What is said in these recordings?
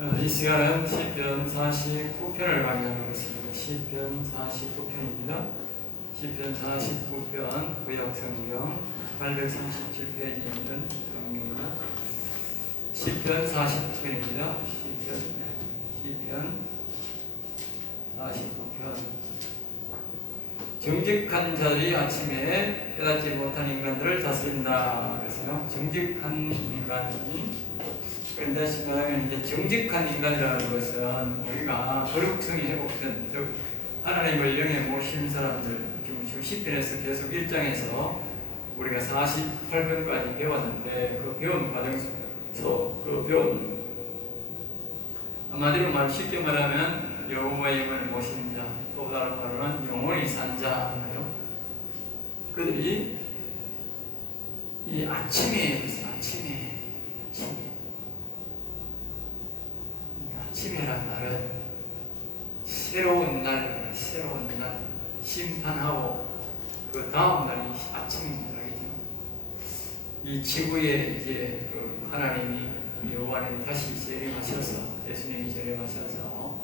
이 시간은 시편 49편을 강의하고 있습니다. 시편 49편입니다. 시편 49편 구약성경 837페이지에 있는 성경입니다. 시편 49편입니다. 시편 49편. 정직한 자들이 아침에 깨닫지 못한 인간들을 다스린다. 그래서요, 정직한 인간이, 그런데 말하면 이제 정직한 인간이라는 것은 우리가 거룩성이 회복된, 즉 하나님을 영에 모신 사람들, 지금 시편에서 계속 1장에서 우리가 48편까지 배웠는데, 그 배운 과정에서 그 배운, 한마디로 쉽게 말하면 여호와의 영을 모신 자, 또 다른 말로는 영원히 산 자예요. 그들이 이 아침에란 말은 새로운 날, 심판하고 그 다음 날이 아침입니다. 이 지구에 이제 그 하나님이 여호와는 다시 재림하셔서, 예수님이 재림하셔서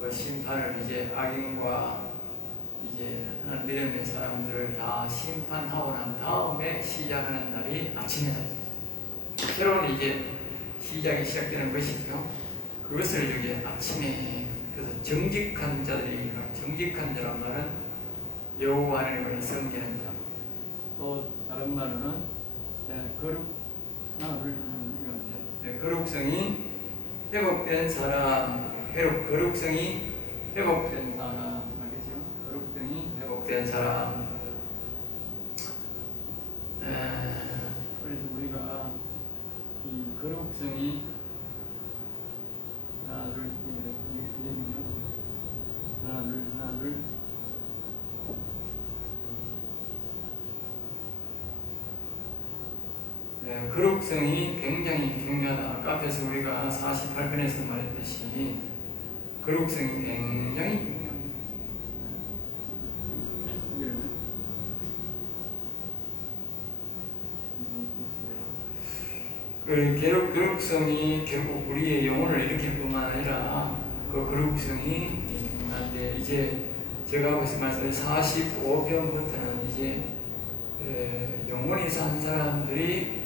그 심판을 이제 악인과 이제 믿음의 사람들을 다 심판하고 난 다음에 시작하는 날이 아침이다. 새로운 이제 시작이 시작되는 것이죠. 그것을 여기 아침에, 그래서 정직한 자들이, 정직한 자란 말은 여호와 하나님을 섬기는 자. 또 다른 말은 거룩성이 회복된 사람, 거룩성이 회복된 사람, 알겠죠? 거룩성이 회복된 사람. 그래서 우리가 이 거룩성이 하나 둘 거룩성이 굉장히 중요하다. 아까 앞에서 우리가 48편에서 말했듯이 거룩성이 굉장히 중요합니다. 거룩성이 결국 우리의 영혼을 일으킬 뿐만 아니라 그 거룩성이 중요한데, 이제 제가 하고 있는 말씀 45편부터는 이제 영원히 산 사람들이,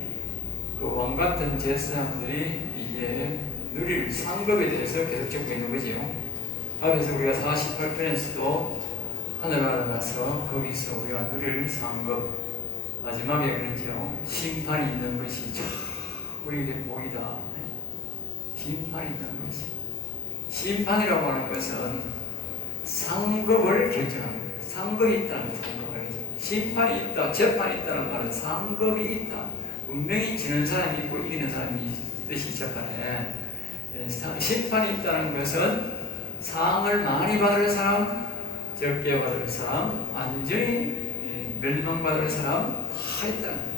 그 왕같은 제사장들이 이제 누릴 상급에 대해서 계속 적고 있는 거죠. 앞에서 우리가 48편에서도 하늘나라 가서 거기서 우리가 누릴 상급, 마지막에 그랬죠. 심판이 있는 것이 우리에게 보이다. 심판이 있는 것이. 심판이라고 하는 것은 상급을 결정합니다. 상급이 있다는 것은 심판이 있다, 재판이 있다는 말은 상급이 있다. 분명히 지는 사람이 있고 이기는 사람이 있듯이 재판에, 심판이 있다는 것은 상을 많이 받을 사람, 적게 받을 사람, 완전히 멸망받을 사람 다 있다는 거예요.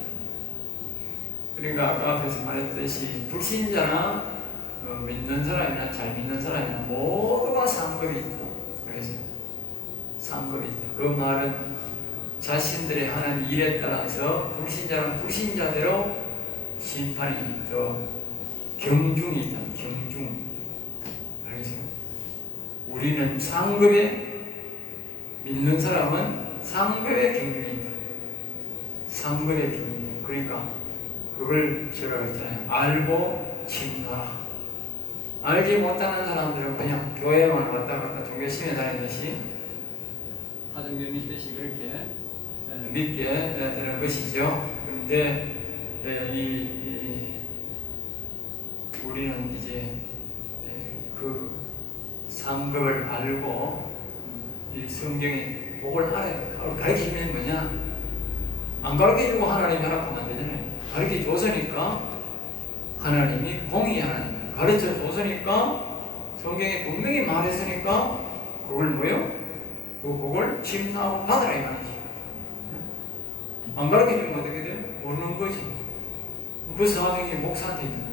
그러니까 아까 앞에서 말했듯이 불신자나 믿는 사람이나 잘 믿는 사람이나 모두가 상급이 있고, 그래서 상급이 있다. 그 말은 자신들이 하는 일에 따라서 불신자는 불신자대로 심판이 더 경중이 있다. 경중. 알겠어요? 우리는 상급에, 믿는 사람은 상급의 경중이 있다. 상급의 경중. 그러니까 그걸 제가 했잖아요. 알고 침노하라. 알지 못하는 사람들은 그냥 교회만 왔다 갔다 종교심에 다니듯이, 하정교 믿듯이 그렇게 믿게 되는 것이죠. 그런데 우리는 이제 그 상급을 알고 이 성경의 복을 가르치면 뭐냐? 안 가르쳐주고 하나님이 하라고 하면 되잖아요. 가르쳐줬으니까 하나님이 공의 하나님, 가르쳐줬으니까 성경에 분명히 말했으니까 그걸 뭐요? 그 복을 침노하고 받으라 이 말이지. 안 가르쳐주면 어떻게 돼요? 모르는 거지. 그 사명이 목사한테 있는 거야.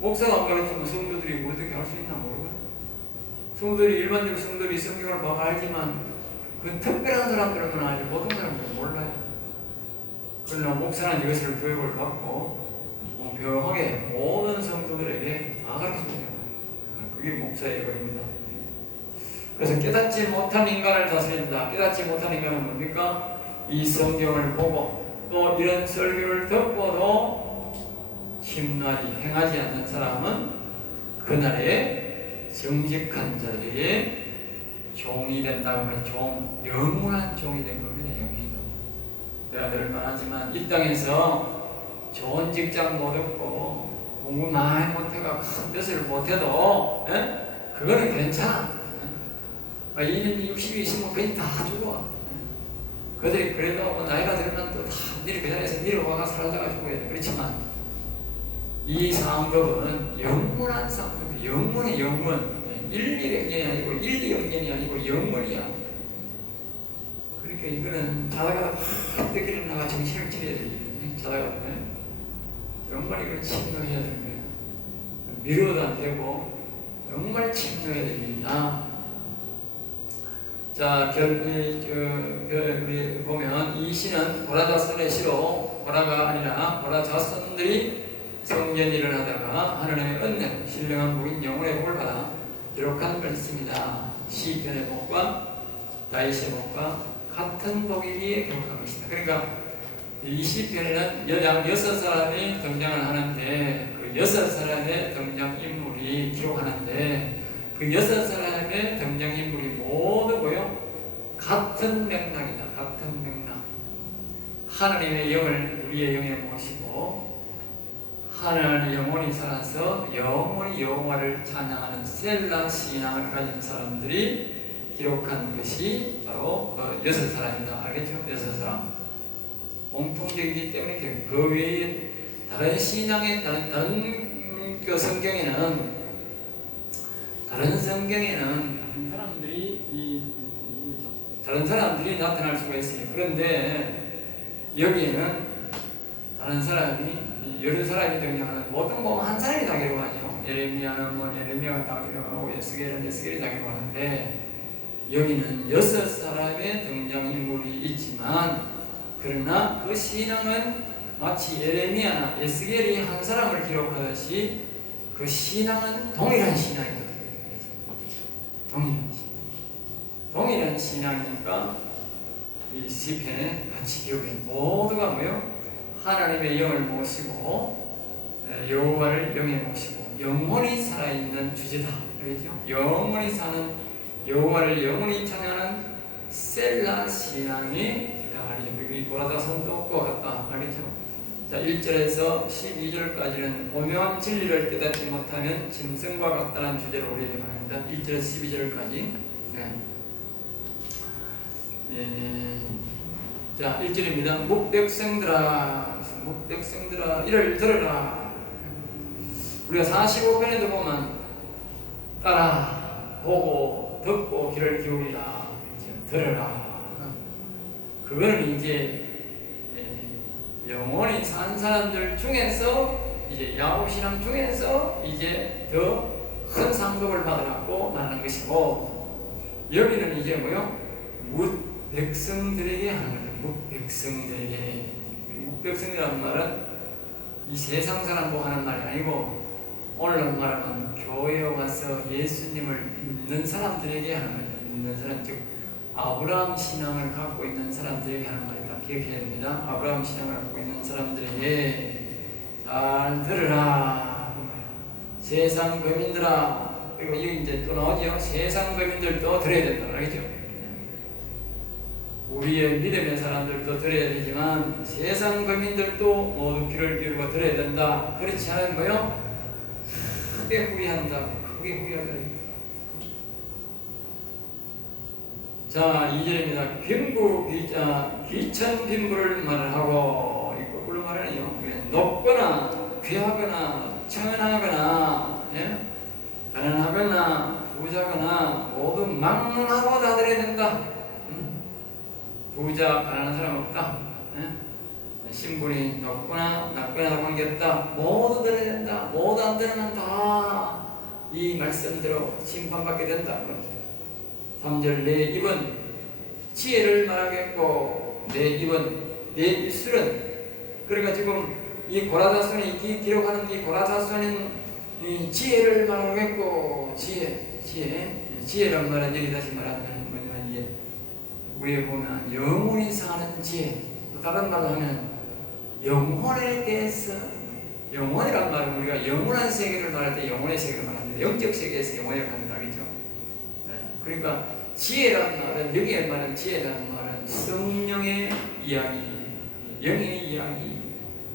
목사가 안 가르치면 성도들이 어떻게 할 수 있나 모르거든. 성도들이, 일반적으로 성도들이 성경을 막 알지만 그 특별한 사람들은 알지 보통 사람들은 몰라요. 그러나 목사는 이것을 교육을 받고 공평하게 모든 성도들에게 다 가르쳐줘야 돼요. 그게 목사의 의무입니다. 그래서 깨닫지 못한 인간을 다스린다. 깨닫지 못한 인간은 뭡니까? 이 성경을 보고 또 이런 설교를 듣고도 힘나지 행하지 않는 사람은 그날에 정직한 자들에게 종이 된다고 하면 영원한 종이 된 겁니다. 영이죠. 내가 늘 말하지만 이 땅에서 좋은 직장 못 얻고 공부 많이 못해가 큰 뜻을 못해도 그거는 괜찮아. 2년 60이 있으면 그냥 다 죽어. 그들이 그래도 나이가 들면 또 다 그 자리에서 내려와가 살아가 죽어야 돼. 그렇지만 이 상급은 영원한 상급, 영원의 영원. 1,200년이 아니고 1,200년이 아니고 영원이야. 그러니까 이거는 자다가 확 일어나가 정신을 차려야 돼. 자다가 정말 이걸 침노해야 됩니다. 미뤄도 안 되고 정말 침노해야 됩니다. 자, 우리 보면 이 시는 고라 자손의 시로 고라가 아니라 고라 자손들이 성전 일을 하다가 하나님의 은혜, 신령한 복인 영혼의 복을 받아 기록한 말씀입니다. 시편의 복과 다윗의 복과 같은 복이기에 기록한 것이다. 그러니까 이 시편에는 약 6사람이 등장을 하는데 그 6사람의 등장인물이 기록하는데 그 6사람의 등장인물이 모두 뭐요? 같은 맥락이다. 같은 맥락. 하나님의 영을 우리의 영에 모시고 하나님의 영혼이 살아서 영원히 여호와를 찬양하는 셀라 신앙을 가진 사람들이 기록한 것이 바로 그 6사람이다. 알겠죠? 6사람. 공통적이기 때문에 그 외에 다른 신앙의 다른 그 성경에는 다른 사람들이 나타날 수가 있어요. 그런데 여기에는 다른 사람이 여러 사람이 등장하는 어떤 보면 한 사람이 다 기록하죠. 예레미야는 예레미야가 다 기록하고 에스겔이 다 기록하는데 여기는 6사람의 등장인물이 있지만 그러나 그 신앙은 마치 예레미야나 에스겔이 한 사람을 기록하듯이 그 신앙은 동일한 신앙이거든요. 동일한 신앙이니까 이 시편에 같이 기록해 모두가 뭐요? 하나님의 영을 모시고 여호와를 영에 모시고 영원히 살아있는 주제다. 그렇죠? 영원히 사는 여호와를 영원히 찬양하는 셀라 신앙이 이 고라다 선도과 같다. 알겠죠? 자, 1절에서 12절까지는 오묘한 진리를 깨닫지 못하면 짐승과 같다는 주제로 우리에게 말합니다. 1절에서 12절까지. 자, 1절입니다. 묵백성들아 이를 들으라. 우리가 45편에도 보면 따라 보고 듣고 귀를 기울이라. 들으라. 그거는 이제 영원히 산 사람들 중에서 이제 야곱신앙 중에서 이제 더 큰 상급을 받으라고 말하는 것이고 여기는 이제 뭐요? 뭇 백성들에게 하는 거예요. 묵백성들에게. 묵백성이라는 말은 이 세상 사람도 하는 말이 아니고 오늘 말하면 교회에 와서 예수님을 믿는 사람들에게 하는 거예요. 믿는 사람, 즉 아브라함 신앙을 갖고 있는 사람들에게 하는 말이다. 기억해야 됩니다. 아브라함 신앙을 갖고 있는 사람들에게 잘 들으라. 세상 거민들아. 그리고 여기 이제 또 나오죠. 세상 거민들도 들어야 된다. 알겠죠? 우리의 믿음의 사람들도 들어야 되지만 세상 거민들도 모두 귀를 기울이고 들어야 된다. 그렇지 않으면 뭐요? 크게 후회한다. 크게 후회한다. 자, 2절입니다. 빈부 귀천 빈부를 말을 하고 이 거꾸로 말하네요. 높거나 귀하거나 청하거나 가난하거나 부자거나 모두 막론하고 다 들어야 된다. 부자 가난한 사람 없다. 신분이 높거나 낮거나 관계없다. 모두 들어야 된다. 모두 안 들으면 다 이 말씀대로 심판받게 된다. 3절 내 입은 지혜를 말하겠고 내 입술은 그러니까 지금 이 고라자손이 기록하는 이 고라자손은 이 지혜를 말하고 있고 지혜란 말은 여기 다시 말하면 뭐냐면 이게 위에 보면 영혼이 사는 지혜, 또 다른 말로 하면 영혼에 대해서 영혼이란 말은 우리가 영원한 세계를 말할 때 영혼의 세계를 말합니다. 영적 세계에서 영혼이라고 합니다. 그렇죠? 그러니까 지혜란 말은 여기에 말하는 지혜라는 말은 성령의 이야기, 영의 이야기,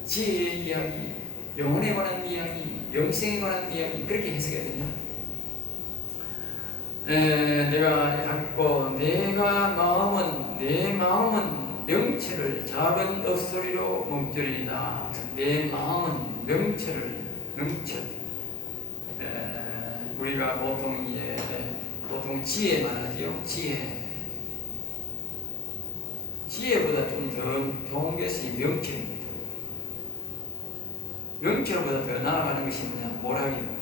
지혜의 이야기, 영혼에 관한 이야기, 영생에 관한 이야기 그렇게 해석해야 됩니다. 내가 갖고 내 마음은 명체를 작은 읍소리로 멈추리이다. 내 마음은 명체. 우리가 보통 지혜 말하지요. 지혜보다 좀 더 좋은 것이 명체입니다. 명체보다 더 나아가는 것이 뭐냐? 모락이에요.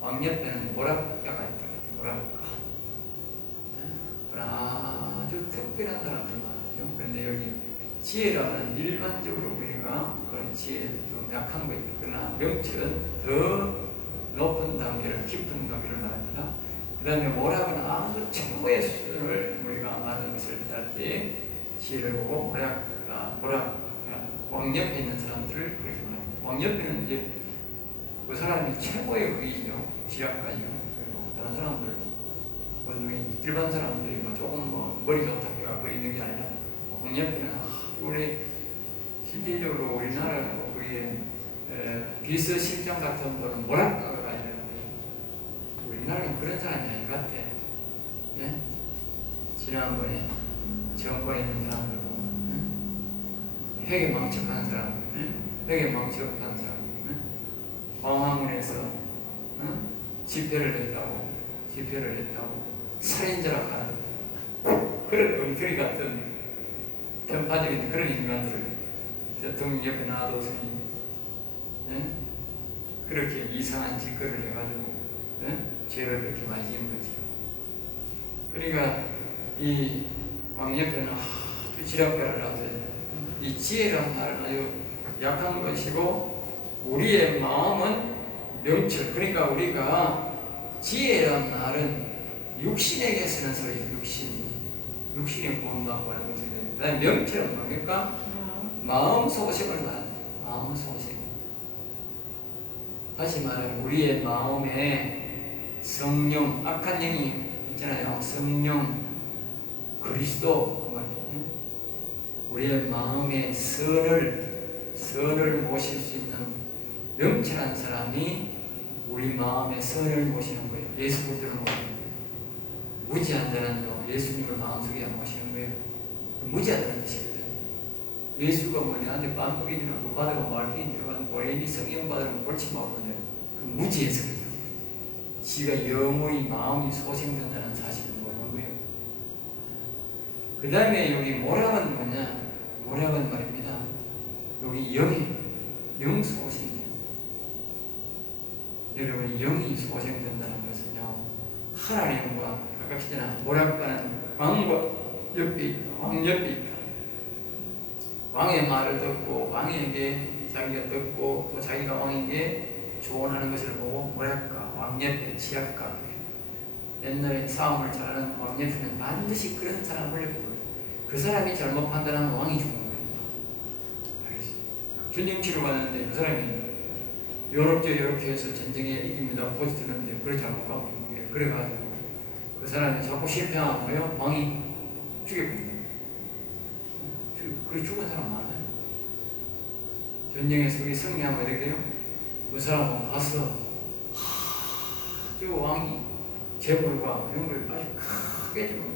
왕옆에는 모락자가 있다. 모락가. 아주 특별한 사람들 많아요. 그런데 여기 지혜라는 일반적으로 우리가 그런 지혜를 좀 약한 거죠. 그러나 명철은 더 높은 단계를, 깊은 단계를 말합니다. 그 다음에 모락은 아주 최고의 수준을 우리가 말하는 것을 할 때 지혜를 보고 모락, 왕 옆에 있는 사람들을 그렇게 말합니다. 왕 옆에는 이제 그 사람이 최고의 의이죠. 지략가이요. 그리고 다른 사람들, 일반 사람들이 조금 머리 좋다 해갖고 있는 게 아니라 왕 옆에는 우리 실질적으로 우리나라는 거기에 비서실장 같은 분은 모락가가 아니라 우리나라는 그런 사람이 아닌 것 같아. 예? 지난번에 정권에 있는 사람들 보면 회계 망측한 사람, 광화문에서 집회를 했다고 살인자라고 하는 그런 엉터리 같은 편파적인 그런 인간들을 대통령 옆에 놔둬서 그렇게 이상한 짓거리를 해가지고 죄를 그렇게 많이 지은 거죠. 그러니까 이 왕옆에는 아주 지략가를 놔둬야 돼요. 이 지혜라는 말은 아주 약한 것이고 우리의 마음은 명철. 그러니까 우리가 지혜라는 말은 육신에게 쓰는 소리예요. 육신이 구원받고 하는 것이죠. 그다음에 명철은 뭡니까? 마음 소식을 말하는 마음 소식. 다시 말하면 우리의 마음에 성령, 악한 영이 있잖아요. 성령, 그리스도, 우리의 마음에 선을 모실 수 있는 명철한 사람이 우리 마음에 선을 모시는 거예요. 예수 그리스도를 모시는 거예요. 무지한 자는요, 예수님을 마음속에 모시는 거예요. 무지하다는 뜻이거든요. 예수가 너한테 빵꾸기 주는 거 받으면 말기 들어가는 고레인이 성령 받으면 옳지 못하는데 그 무지해서 그래요. 지가 영원히 마음이 소생된다는 사실을 모르는 거예요. 그 다음에 여기 모락은 뭐냐? 모락은 말입니다. 여기 영 소생이에요. 여러분이 영이 소생된다는 것은요, 하나님과 아까 했잖아. 모락과는 왕과 옆에 있다. 왕 옆에 있다. 왕의 말을 듣고 왕에게 자기가 듣고 또 자기가 왕에게 조언하는 것을 보고 모락과 왕 옆에 지략가. 옛날에 싸움을 잘하는 왕 옆에는 반드시 그런 사람을 옆에 그 사람이 잘못 판단하면 왕이 죽는 거예요. 알겠어요? 전쟁치러 갔는데 그 사람이 이렇게 해서 전쟁에 이깁니다. 보지 드는데 그래 잘못 가면 죽는 거예요. 그래가지고 그 사람이 자꾸 실패하고요, 왕이 죽여버립니다. 그래 죽은 사람 많아요. 전쟁에서 그게 승리하면 어떻게 돼요? 그 사람은 가서 아주 왕이 재물과 이런 걸 아주 크게 주는 거예요.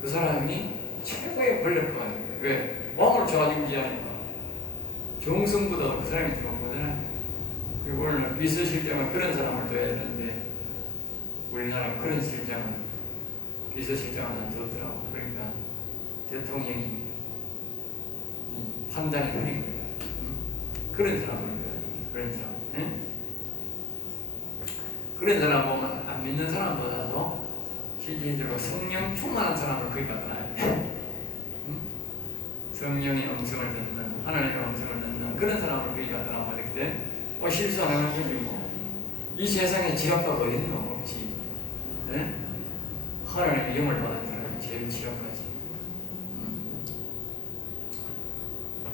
그 사람이 최고의 권력가가 되는 거예요. 왜? 왕을 좋아지고 지하니까 정성보다 그 사람이 더 거잖아요. 그리고 오늘 비서실장은 그런 사람을 둬야 되는데 우리나라 그런 실장은 비서실장은 안 뒀더라고. 그러니까 대통령이 판단이 흐린 거예요. 그런 사람을 둬야 돼요. 그런 사람. 그런 사람 보면 안 믿는 사람보다도 실질적으로 성령 충만한 사람을 거기 갖다 놔요. 성령의 음성을 듣는, 하나님의 음성을 듣는 그런 사람을 우리가 따라가야 되기 때문에 실수 안 하는 거지 뭐. 이 세상에 지략가가 어디 있노? 없지. 네? 하나님의 영을 받은 사람이 제일 지략가지.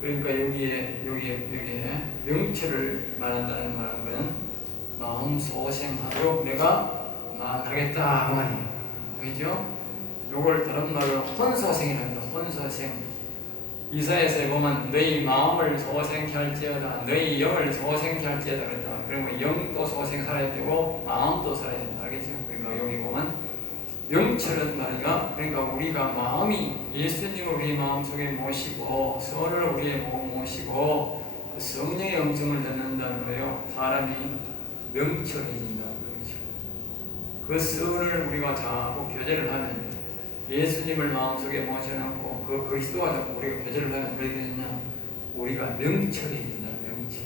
그러니까 여기에 명철을 말한다는 말은 마음 소생하도록 내가 하겠다 그 말이에요. 알겠죠? 요걸 다른 말로 혼소생이랍니다. 혼소생. 이사야서에 보면 너희 마음을 소생케 할지어다, 너희 영을 소생케 할지어다 그랬다. 그리고 영도 소생 살아야 되고 마음도 살아야 된다. 알겠죠? 그러니까 여기 보면 명철은 말이야. 그러니까 우리가 마음이 예수님을 우리 마음속에 모시고 선을 우리의 몸 모시고 성령의 음성을 듣는다는 거예요. 사람이 명철해진다는 거죠. 그 선을 우리가 자꾸 교제를 하면 예수님을 마음속에 모셔놓고 그 그리스도와 자꾸 우리가 교제를 하면 어떻게 되느냐? 우리가 명철해진다. 명철.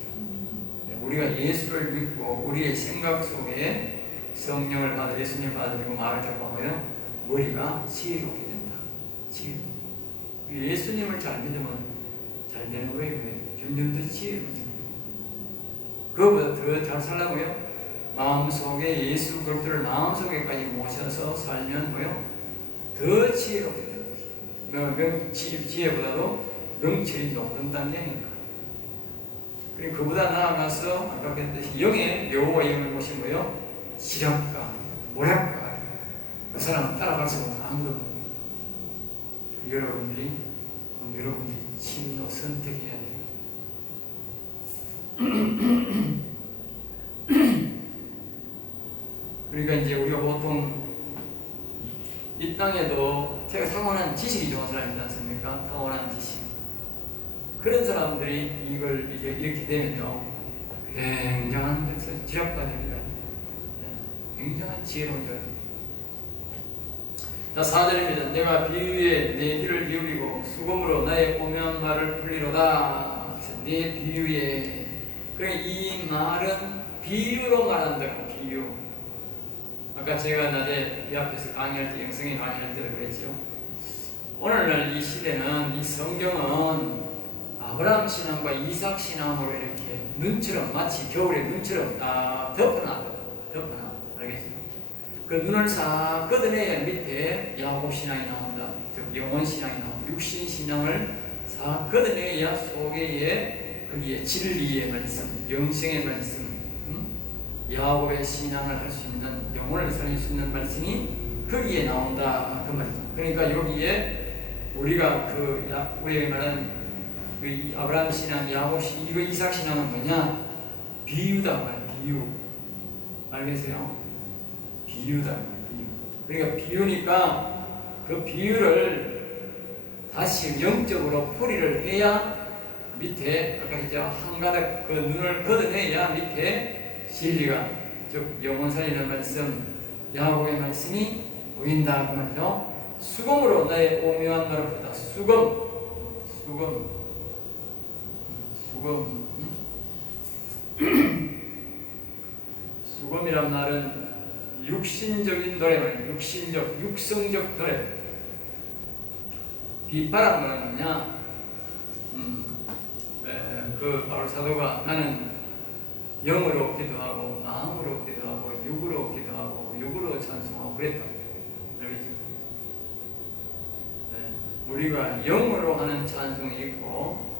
우리가 예수를 믿고 우리의 생각 속에 성령을 받아 예수님을 받으려고 말을 자꾸 하면 머리가 지혜롭게 된다. 지혜롭게. 예수님을 잘 믿으면 잘 되는 거예요. 점점 더 지혜롭게. 그거보다 더 잘 살라고요? 마음속에 예수 그리스도를 마음속에까지 모셔서 살면 뭐요? 더 지혜롭게 되는 거지. 지혜보다도 명철이 높은 단계니까. 그리고 그보다 나아가서 아까 그랬듯이 영의 묘와 영을 모신 거요. 지략가, 모략가. 그 사람은 따라갈 수 없는 아무도 없는 거예요. 여러분들이 진로 선택해야 돼요. 그러니까 이제 우리가 보통 이 땅에도 제가 타고난 지식이 좋은 사람이지 않습니까? 타고난 지식. 그런 사람들이 이걸 이제 이렇게 되면요, 굉장한 지략가 됩니다. 굉장한 지혜로운 자입니다. 자, 4절입니다. 내가 비유에 내 뒤를 기울이고 수금으로 나의 오묘한 말을 풀리로다. 내 비유에. 그러니까 이 말은 비유로 말한다고. 비유. 아까 제가 낮에 이 앞에서 강의할 때, 영성이 강의할 때도 그랬죠. 오늘날 이 시대는, 이 성경은 아브라함 신앙과 이삭 신앙으로 이렇게 눈처럼, 마치 겨울에 눈처럼 딱 덮어놔. 알겠죠? 그 눈을 싹 걷어내야 밑에 야곱 신앙이 나온다. 즉 영혼 신앙이 나온다. 육신 신앙을 싹 걷어내야 속에 거기에 진리의 말씀, 영생의 말씀, 야곱의 신앙을 할 수 있는, 영혼을 살릴 수 있는 말씀이 거기에 나온다 그 말이죠. 그러니까 여기에 우리가 우리가 말하는 그 아브라함 신앙, 야곱 신앙, 이거 이삭 신앙은 뭐냐? 비유다 말이에요. 비유. 알겠어요? 비유다. 비유. 그러니까 비유니까 그 비유를 다시 영적으로 풀이를 해야 밑에 아까 했죠. 한 가닥 그 눈을 걷어내야 밑에 진리가, 즉 영혼 살리는 말씀, 야곱의 말씀이 보인다 그 말이죠. 수금으로 나의 오묘한 말을 풀다. 수금. 수금이란 말은 육신적인 노래만, 육성적 노래. 비파란 말은 뭐냐? 그 바울 사도가 나는 영으로 기도하고 마음으로 기도하고 육으로 기도하고 육으로 찬송하고 그랬다. 알겠죠? 우리가 영으로 하는 찬송이 있고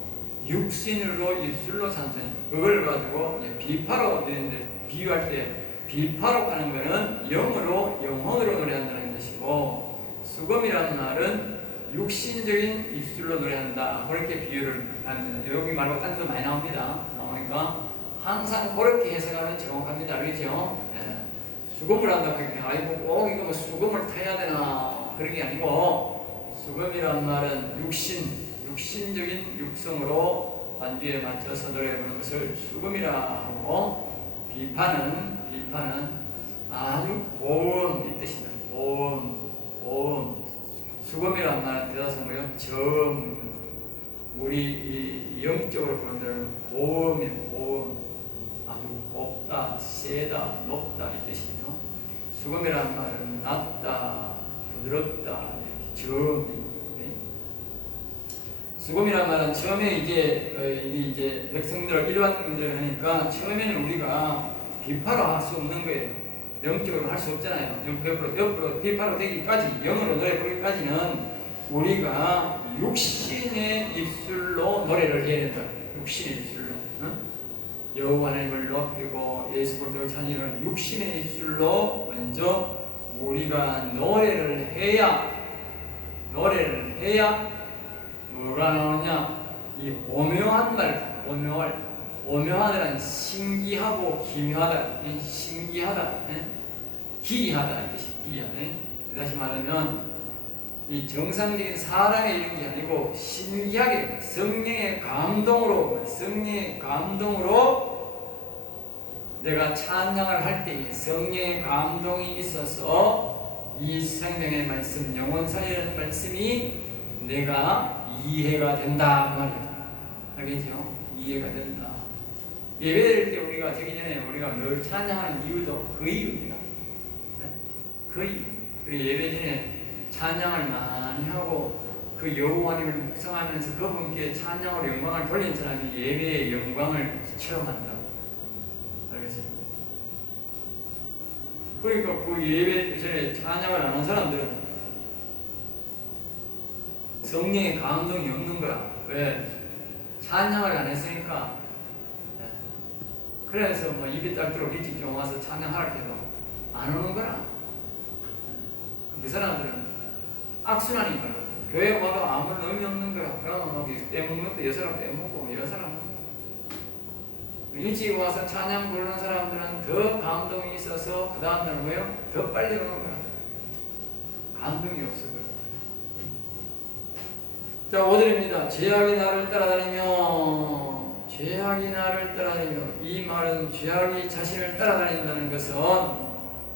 육신으로 입술로 찬송이 있고, 그걸 가지고 비파로 되는데, 비유할 때 비파로 하는 것은 영혼으로 노래한다는 것이고, 수금이라는 말은 육신적인 입술로 노래한다. 그렇게 비유를 합니다. 여기 말고 딴 데 많이 나옵니다. 나오니까 항상 그렇게 해석하면 정확합니다. 알겠죠? 수금을 한다. 아이고 꼭 이거 뭐 수금을 타야 되나 그런 게 아니고, 수금이라는 말은 육신적인 육성으로 반주에 맞춰서 노래 부르는 것을 수금이라 하고, 비파는 아주 고음 이 뜻입니다. 고음. 수금이란 말은 대다수 뭐예요? 우리 이 영적으로 보는 데는 고음. 아주 높다, 세다, 높다 이 뜻이죠. 수금이란 말은 낮다, 부드럽다, 이렇게 수금이란 말은 처음에 이제 백성들 일반인들 하니까 처음에는 우리가 비파로 할 수 없는 거예요. 영적으로 할 수 없잖아요. 옆으로 비파로 되기까지, 영어로 노래 부르기까지는 우리가 육신의 입술로 노래를 해야 된다. 육신의 입술로. 여호와 하나님을 높이고 예수 그리스도를 찬양하는 육신의 입술로 먼저 우리가 노래를 해야 뭐가 나오냐? 이 오묘한 말, 오묘하다는 신기하고 기묘하다, 신기하다, 기이하다 이 뜻이 기이하다. 다시 말하면 이 정상적인 사람의 이런 게 아니고 신기하게 성령의 감동으로 내가 찬양을 할 때에 성령의 감동이 있어서 이 생명의 말씀, 영원 살리는 말씀이 내가 이해가 된다 그 말이에요. 알겠죠? 이해가 된다. 예배드릴 때 우리가 되기 전에 우리가 늘 찬양하는 이유도 그 이유입니다. 그 이유. 그리고 예배 전에 찬양을 많이 하고 그 여호와님을 묵상하면서 그분께 찬양으로 영광을 돌리는 사람이 예배의 영광을 체험한다고. 알겠습니까? 그러니까 그 예배 전에 찬양을 안 한 사람들은 성령의 감동이 없는 거야. 왜? 찬양을 안 했으니까. 그래서 뭐 입이 딸도록 일찍 좀 와서 찬양할 때도 안 오는 거야. 그 사람들은 악순환인 거야. 교회 와도 아무런 의미 없는 거야. 그러면 뭐 빼먹는 것도 여 사람 빼먹고 여 사람 일찍 와서 찬양 부르는 사람들은 더 감동이 있어서 그 다음날 뭐예요? 더 빨리 오는 거야. 감동이 없어. 자, 5절입니다. 죄악이 나를 따라다니며 이 말은 죄악이 자신을 따라다닌다는 것은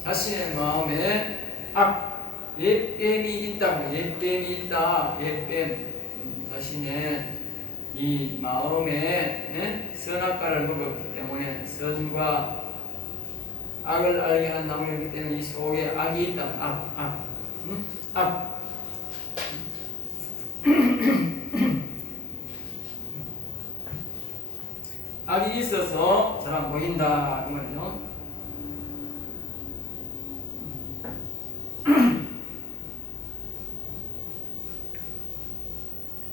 자신의 마음에 옛뱀이 있다. 자신의 이 마음에 선악과를 먹었기 때문에 선과 악을 알게 하는 나무이기 때문에 이 속에 악이 있다. 악. 악이 있어서 잘 안 보인다 그 말이죠.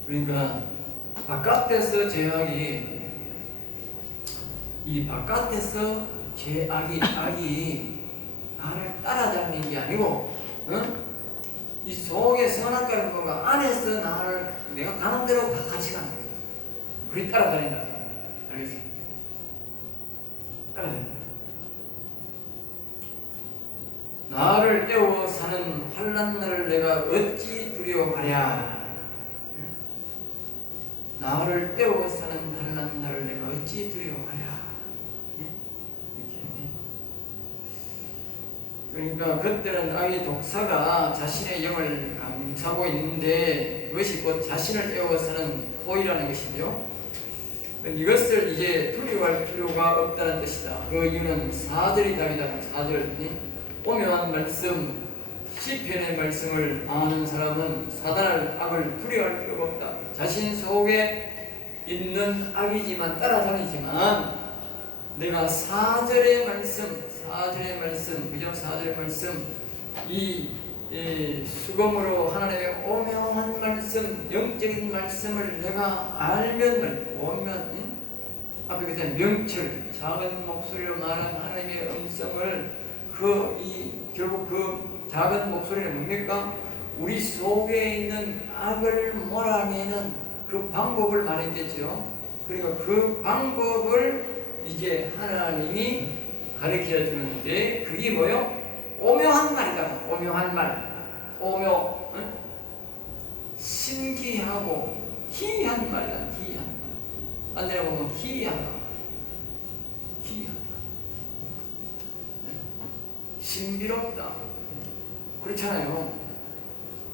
그러니까 바깥에서 악이 나를 따라다니는 게 아니고, 이 속에 선악과를 먹어 안에서 내가 가는 대로 다 같이 가는 거예요. 그게 따라다닌다. 알겠습니까? 따라다닌다. 나를 떼어 사는 환난 날을 내가 어찌 두려워하랴. 나를 떼어 사는 환난 날을 내가 어찌 두려워하랴. 그러니까 그때는 악의 독사가 자신의 영을 감싸고 있는데 그것이 곧 자신을 떼어 사는 호의라는 것이죠. 이것을 이제 두려워할 필요가 없다는 뜻이다. 그 이유는 4절이 답이다. 4절. 오묘한 말씀, 시편의 말씀을 아는 사람은 사단을 악을 두려워할 필요가 없다. 자신 속에 있는 악이지만 따라다니지만 내가 4절의 말씀, 그죠? 4절의 말씀, 이 수금으로 하나님의 오묘한 말씀, 영적인 말씀을 내가 알면 앞에 그때 명철, 작은 목소리로 말하는 하나님의 음성을 결국 그 작은 목소리는 뭡니까? 우리 속에 있는 악을 몰아내는 그 방법을 말했겠죠. 그리고 그 방법을 이제 하나님이 가르쳐 주는데 그게 뭐요? 오묘한 말이다. 오묘한 말. 신기하고 희한 말이다. 희한. 딴 데로 보면 희하다. 신비롭다. 그렇잖아요.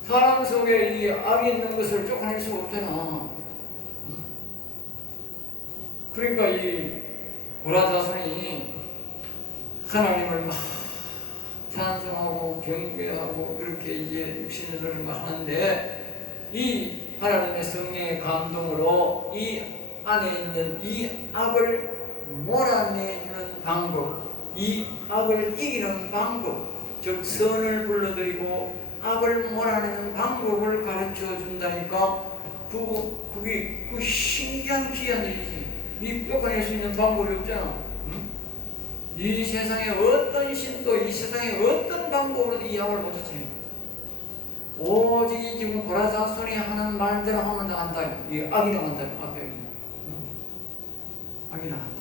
사람 속에 이 악이 있는 것을 쫓아낼 수가 없잖아. 그러니까 이 고라자손이 하나님을 막 찬송하고 경배하고 그렇게 이제 육신을 하는데 이 하나님의 성령의 감동으로 이 안에 있는 이 악을 몰아내주는 방법, 이 악을 이기는 방법, 즉 선을 불러들이고 악을 몰아내는 방법을 가르쳐 준다니까. 그게 신기한 귀한 일이지. 이 뼈가낼 수 있는 방법이 없잖아. 응? 이 세상에 어떤 신도 이 세상에 어떤 방법으로도 이 악을 못 쫓아내. 오직 지금 고라사손이 하는 말대로 하면 나간다. 이 악이 나간다. 악이 나간다.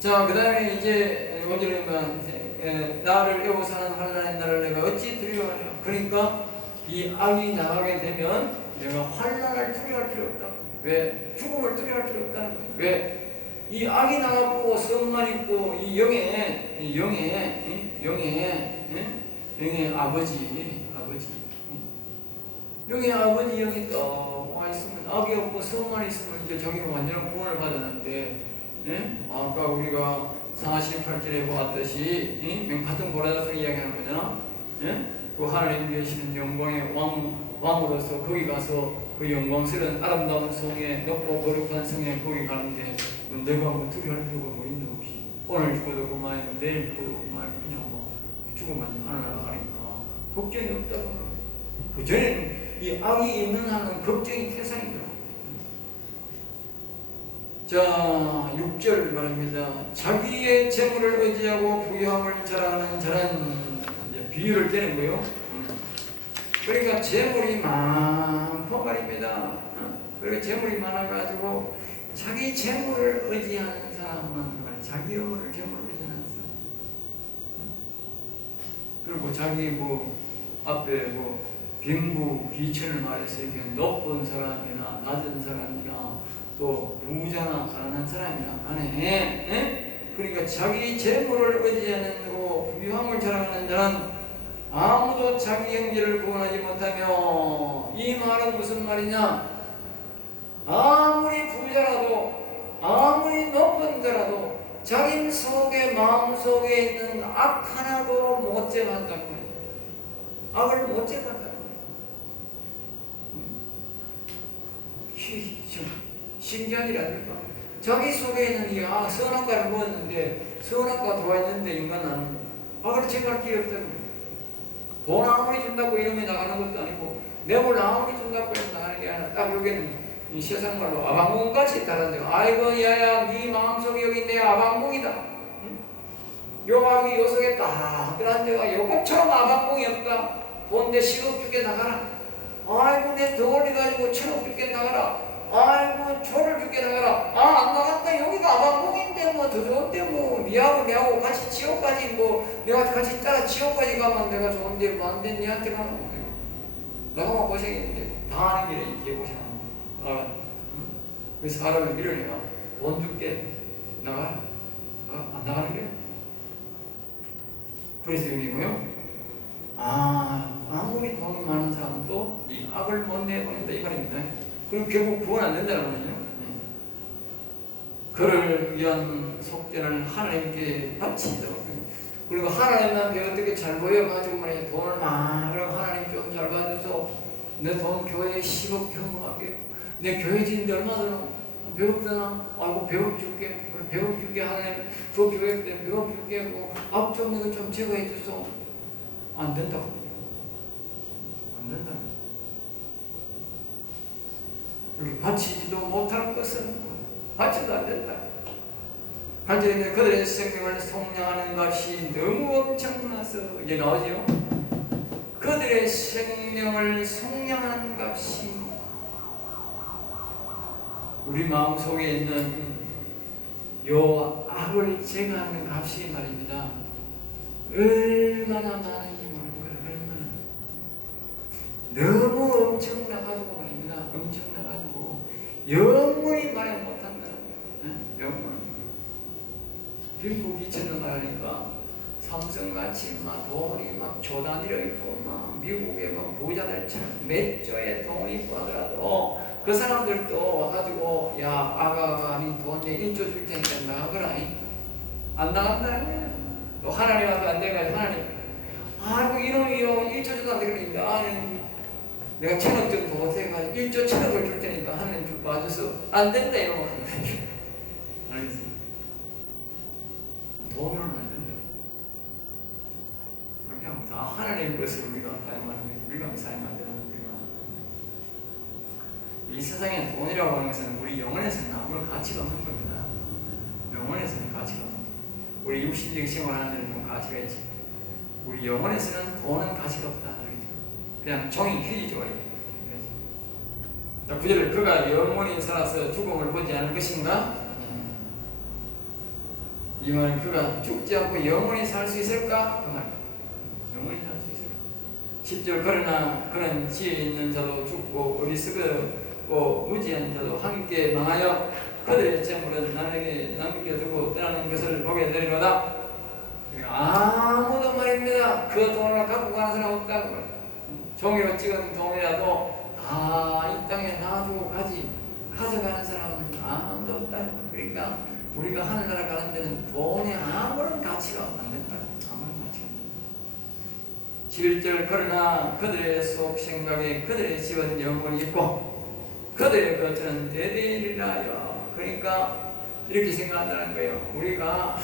자, 그 다음에 이제 오늘은 나를 애워사는 환난의 날을 내가 어찌 두려워하냐. 그러니까 이 악이 나가게 되면 내가 환난을 두려워할 필요 없다. 왜? 죽음을 두려워할 필요 없다는 거예요. 왜? 이 악이 나가보고 성만 있고 이 영의 아버지 영의 아버지 영이 또 와 있으면 악이 없고 성만 있으면 이제 자기는 완전한 구원을 받았는데, 아까 우리가 48절에 보았듯이 같은 고라사손 이야기하는 거잖아. 그 하나님 계시는 영광의 왕으로서 거기 가서 그 영광스러운 아름다운 성에 높고 거룩한 성에 거기 가는데 내가 뭐 두려워할 필요가 뭐 있는 없이 오늘 죽어도 그만이고 내일 죽어도 그만이고 그냥 뭐 죽으면 하나가 가니까 걱정이 없다고. 그전에는 이 악이 있는 한은 걱정이 태산이다. 자, 6절 말합니다. 자기의 재물을 의지하고 부유함을 자랑하는 자는 비유를 떼는 거예요. 그러니까 재물이 많고 말입니다. 그리고 재물이 많아가지고 자기 재물을 의지하는 사람은 자기 재물을 의지하는 사람. 그리고 자기 앞에 빈부 귀천을 말해서 이렇게 높은 사람이나 낮은 사람이나 또 부자나 가난한 사람이나 간에 그러니까 자기 재물을 의지하는 거 부유함을 자랑하는 자는 아무도 자기 형제를 구원하지 못하며. 이 말은 무슨 말이냐? 아무리 부자라도 아무리 높은 자라도 자기 속에 마음속에 있는 악 하나도 못 제거한다고 해요. 악을 못 제거한다고 해요. 신기한 일 아닙니까? 자기 속에 있는 이 선악과를 먹었는데 선악과가 들어와있는데 인간은 악을 제거할 길이 없다고 해요. 돈 아무리 준다고 이름이 나가는 것도 아니고 뇌물 아무리 준다고 이름이 나가는 게 아니라 딱 여기는 이 세상 말로 아방궁같이 있다는 데가. 아이고 야야 네 마음속에 여기 내 아방궁이다. 요 악이 요 속에 딱 들어간 데가 요것처럼 아방궁이 없다. 돈 내 10억 줄게 나가라. 아이고 내 덩어리 가지고 1000억 줄게 나가라. 아이고 초를 줄게 나가라. 안 나갔다. 여기가 아방궁인데 더 좋은데 니하고 같이 지옥까지 내가 같이 따라 지옥까지 가면 내가 좋은데 안 돼. 니한테 가는 거야. 나가면 고생했는데 당하는 길에 이렇게 고생하는 거야. 그래서 사람을 밀어내가 돈 줄게 나가라. 안 나가는 거야. 그래서 여기 뭐요? 아무리 돈이 많은 사람도 이 악을 못 내보낸다 이 말입니다. 그럼 결국 구원 안 된다는 거죠. 그를 위한 속죄는 하나님께 바치다. 그리고 하나님한테 어떻게 잘 보여가지고 말이야 돈을 그럼 하나님 좀 잘 받아서 내 돈 교회에 10억 현금하게 내 교회 지는데 얼마 드나? 100억 드나? 아이고 100억 줄게. 100억 줄게. 하나님 그 교회 때 100억 줄게. 악 좀 이거 좀 제거해 줘서 안 된다고. 안 된다. 그리고 바치지도 못할 것은 바쳐도 안 된다. 간절히 그들의 생명을 속량하는 값이 너무 엄청나서 이제 나오죠. 그들의 생명을 속량하는 값이 우리 마음속에 있는 요 악을 제거하는 값이 말입니다. 얼마나 많은지 모르는 거예요. 얼마나 너무 엄청나가지고 말입니다. 엄청나가지고 영원히 말을 못한다는 거예요. 영원. 빈부 귀천을 말하니까 삼성같이 돈이 조 단위로 있고 미국에 부자들 몇 조의 돈이 있고 하더라도 그 사람들도 와가지고 아가 돈 1조 줄 테니까 나가거라. 안 나간다는 거예요. 또 하나님 앞에 안 돼가지고 아, 이놈이요 1조 줘도 안 되겠는데 내가 1,000억 정도 보태가지고 1조 1,000억을 줄 테니까 하나님 좀 봐줘서 안 된다 이러면 안 돼. 알겠어요? 돈으로는 안 된다. 그냥 다 하나님의 것을 우리가 사용하는 거지. 우리가 사용하는 거지. 이 세상에 돈이라고 하는 것은 우리 영혼에서는 아무런 가치가 없는 겁니다. 영혼에서는 가치가 없는 겁니다. 우리 육신적 생활하는 데는 좀 가치가 있지. 우리 영혼에서는 돈은 가치가 없다. 그냥 종이 휴지죠. 자, 9절 그가 영원히 살아서 죽음을 보지 않을 것인가? 이 말은 그가 죽지 않고 영원히 살 수 있을까? 그 말. 영원히 살 수 있을까? 10절 그러나 그는 지혜 있는 자도 죽고 어리석고 무지한 자도 함께 망하여 그들의 재물은 남에게 남겨두고 떠나는 것을 보게 되리로다. 아무도 말입니다. 그 돈을 갖고 가는 사람 없다고. 종이로 찍은 돈이라도 다 이 땅에 놔두고 가져가는 사람은 아무도 없다. 그러니까 우리가 하늘나라 가는 데는 돈에 아무런 가치가 안 된다. 아무런 가치가 안 된다. 11절 그러나 그들의 속 생각에 그들의 집은 영원히 있고 그들의 거처는 대대이리라요. 그러니까 이렇게 생각한다는 거예요. 우리가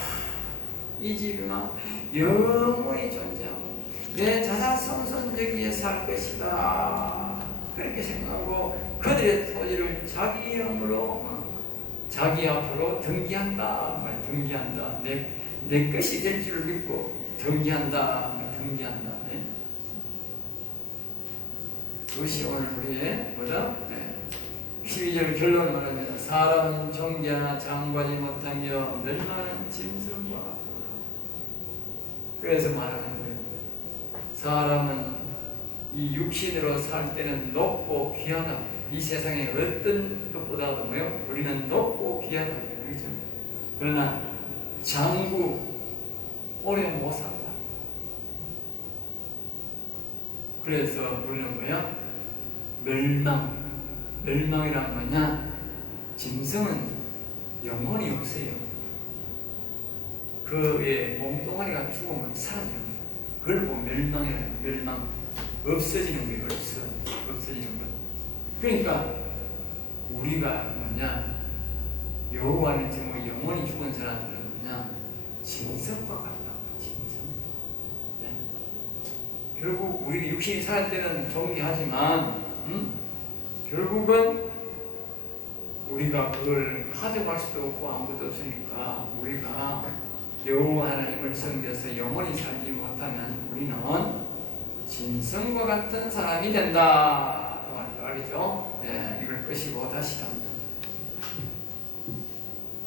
이 집이만 영원히 존재하고 내 자자손손 여기에 살 것이다. 그렇게 생각하고 그들의 토지를 자기 이름으로 자기 앞으로 등기한다. 등기한다. 내 것이 될 줄을 믿고 등기한다. 등기한다. 네? 그것이 오늘 우리의 뭐다? 네. 12절 결론을 말합니다. 사람은 존귀하나 장구하지 못하며 멸망하는 짐승과 같구나. 그래서 말하는 거예요. 사람은 이 육신으로 살 때는 높고 귀하다. 이 세상에 어떤 것보다도 뭐요? 우리는 높고 귀하다. 그렇죠? 그러나 장구 오래 못 산다. 그래서 우리는 뭐야? 멸망이란 뭐냐? 짐승은 영혼이 없어요. 그의 몸뚱아리가 죽으면 사라져요. 그걸 보면 멸망. 없어지는 거예요. 없어지는 거. 그러니까 우리가 뭐냐? 여호와는 정말 영원히 죽은 사람들은 뭐냐? 짐승과 같다. 짐승. 네. 결국 우리 육신이 살 때는 존귀하지만 결국은 우리가 그걸 가져갈 수도 없고 아무것도 없으니까 우리가 여호와 하나님을 섬겨서 영원히 살지 못하면 우리는 짐승과 같은 사람이 된다. 알겠죠? 네, 이걸 끄시고 다시 한번